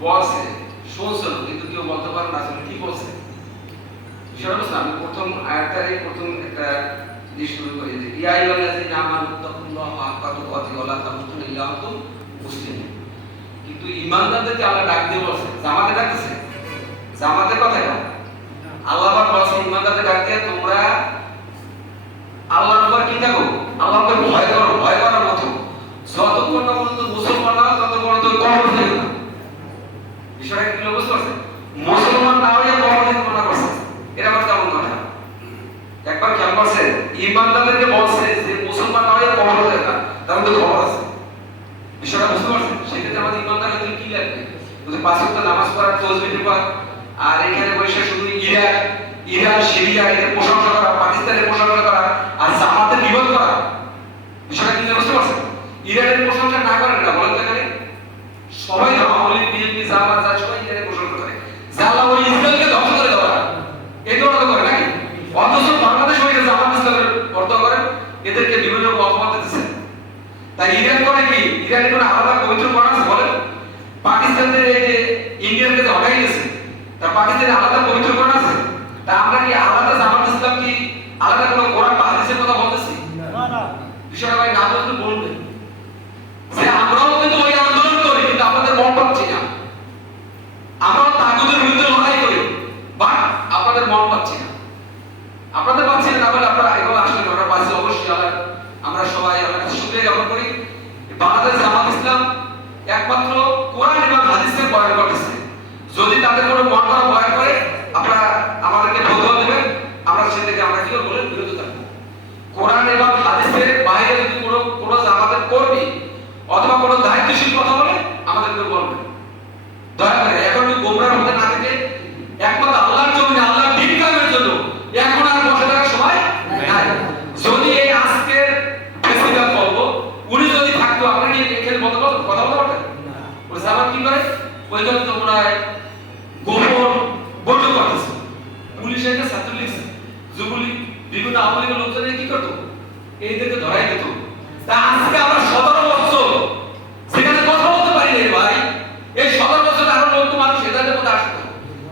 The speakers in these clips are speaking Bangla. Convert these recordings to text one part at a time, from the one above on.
বলছে শুনছো কিন্তু কেউ বলতে পারো না আসলে কি বলছে বিষয়টা বুঝছ আমি প্রথম আয়াতটারে প্রথম একটা জিনিস শুরু করি যে, ইয়া আইয়ুহাল্লাযীনা আমানু কিন্তু আল্লাহ ডাক দিয়ে বলছে, জামাতে ডাকতেছে? জামাতের কথা এটা আল্লাহ পাক বলছে ইমানদারদের ডাক দিয়ে তোমরা আল্লাহর উপর কি থাকো বিষয়টা কি বুঝতে পারছেন মুসলমান না হয়ে থেকে মানা করছে এটা আমার কেমন কথা? একবার খেয়াল করছে ইমানদারদেরকে বলছে যে মুসলমান না হয়ে কবর থেকে না। তার মধ্যে খবর আছে। বিষয়টা বুঝতে পারছেন সেক্ষেত্রে আমাদের ইমানদার হতে কি লাগবে ওদের পাঁচ ওয়াক্ত নামাজ পড়া, তসবিহ পড়া আর এখানে বসে শুধু ইরাক ইরান সিরিয়া, এদের প্রশংসা করা, পাকিস্তানের প্রশংসা করা, আর জামাতের বিরোধ করা। বিষয়টা কি বুঝতে পারছেন ইরানের প্রশংসা না করেন না বলেন তো এখানে সবাই যা সবাই ইরানের প্রশংসা করে জাল্লা ওই ইসরায়েলকে ধ্বংস করে দেওয়া। এই ধরনের করে নাকি? অথচ বাংলাদেশ হয়ে জামাত ইসলামের অর্থ করেন এদেরকে বিভিন্ন অপমান দিতেছে। তাই ইরান করে কি? ইরানের কোনো আলাদা পবিত্র কোরআন বলেন পাকিস্তানের এই যে ইন্ডিয়ানকে যে হটাই গেছে তা পাকিস্তানের আলাদা পবিত্র কোরআন আছে? তা আমরা কি আলাদা জামাত ইসলাম কি আলাদা কোনো কোরআন বা হাদিসের কথা বলতেছি? বিষয়টা ভাই না বলতে বলবেন যে আমরাও কিন্তু ওই আন্দোলন করি কিন্তু আমাদের মন পাচ্ছি না আমরাও তাগুদের বিরুদ্ধে লড়াই করি বাট আপনাদের মন পাচ্ছি না আপনাদের পাচ্ছি না বলে আপনারা এগুলো আসলে আমরা পাচ্ছি অবশ্যই আল্লাহ আমরা সবাই আল্লাহর কাছে জ্ঞাপন করি। বাংলাদেশ জামাত ইসলাম একমাত্র কোরআন এবং হাদিসের বয়ান করতেছে। যদি তাদের কোনো মন বয়ান করে, আপনারা আমাদেরকে ফতোয়া দেবেন আমরা সে থেকে আমরা কি বলে বিরত থাকব কোরআন এবং হাদিসের বাইরে যদি কোনো কোনো জামাতের কর্মী অথবা কোনো দায়িত্বশীল কথা বলে আমাদেরকে বলবেন দয়া করে এখন একটু গোমরার মধ্যে না থেকে একমাত্র আল্লাহর জমিনে আল্লাহর দিন কায়েমের জন্য এখন আর বসে থাকার সময় নাই যদি এই আজকের প্রেসিডেন্ট বলব উনি যদি থাকতো আপনারা কি এখানে কথা বলতে কথা বলতে পারতেন জামাত কি করে? ওই ওইখানে তোমরা গোপন বৈঠক করতেছে পুলিশ একটা ছাত্রলীগ যুবলীগ বিভিন্ন আওয়ামী লীগের লোকজনের কি করতো এইদেরকে ধরাই দিত তা আজকে আমরা সতেরো বছর সেখানে কথা বলতে পারি রে ভাই এই সতেরো বছর আরও লোক তো মানুষ হেদায়তের মধ্যে আসতো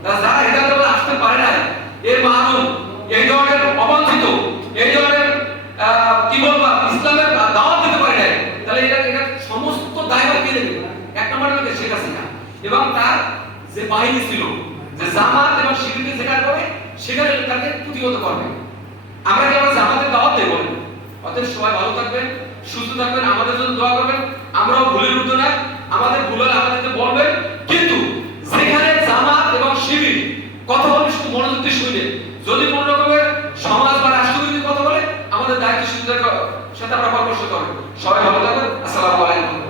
তা যারা হেদায়তের মধ্যে আসতে পারে নাই এর মানুষ এই ধরনের অবাঞ্ছিত এই ধরনের আহ, কি বলব ইসলামের দাওয়াত দিতে পারে নাই তাহলে এটা এটা সমস্ত দায়ভার কে নেবে এক নম্বর হলো শেখ হাসিনা। এবং তার যে বাহিনী ছিল, যে জামাত এবং শিবিরকে যেটা করে, সেখানে তাকে প্রতিহত করবে। আমরা কি আমরা জামাতের দাওয়াত দেব? অতএব সবাই ভালো থাকবেন, সুস্থ থাকবেন, আমাদের জন্য দোয়া করবেন। আমরাও ভুলের মতো না আমাদের ভুল হলে আমাদেরকে বলবেন। কিন্তু যেখানে জামাত এবং শিবির কথা বলে, শুধু মনোযোগ দিয়ে শুনবেন যদি কোনো রকমের সমাজ বা রাষ্ট্রবিরোধী কথা বলে, আমাদের দায়িত্ব সাথে আমরা পরামর্শ করবেন সবাই ভালো থাকবেন। আসসালামু আলাইকুম।